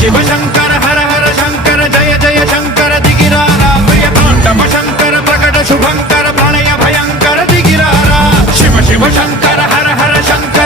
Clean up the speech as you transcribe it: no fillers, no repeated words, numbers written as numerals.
शिव शंकर हर हर शंकर जय जय शंकर दिगिरारा प्रिय तांडव शंकर प्रकट शुभंकर प्रणय भयंकर दिगिरारा शिव शिव शंकर हर हर शंकर